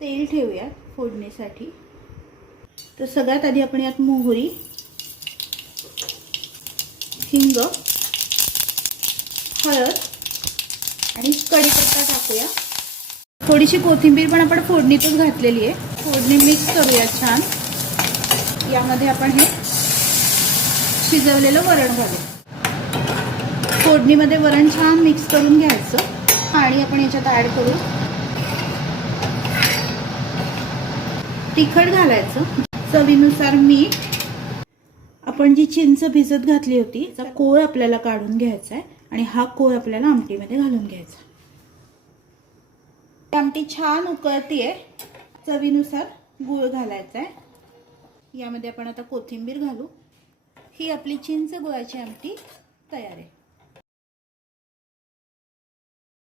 तेल ठेवूया फोडणीसाठी. तर सगळ्यात आधी आपण यात मोहरी, हिंग, हळद आणि कढीपत्ता टाकूया. थोडीशी कोथिंबीर पण आपण फोडणीतच घातलेली आहे. फोडणी मिक्स करूया छान. यामध्ये आपण हे शिजवलेलं वरण घालू. फोडणीमध्ये वरण छान मिक्स करून घ्यायचं. पाणी आपण याच्यात ॲड करू. तिखट घालायचं, चवीनुसार मीठ. आपण जी चिंच भिजत घातली होती त्याचा कोळ आपल्याला काढून घ्यायचा आहे आणि हा कोळ आपल्याला आमटीमध्ये घालून घ्यायचा. आमटी छान उकळतीये. चवीनुसार गूळ घालायचा आहे. यामध्ये आपण आता कोथिंबीर घालू. ही आपली चिंच गुळाची आमटी तयार आहे.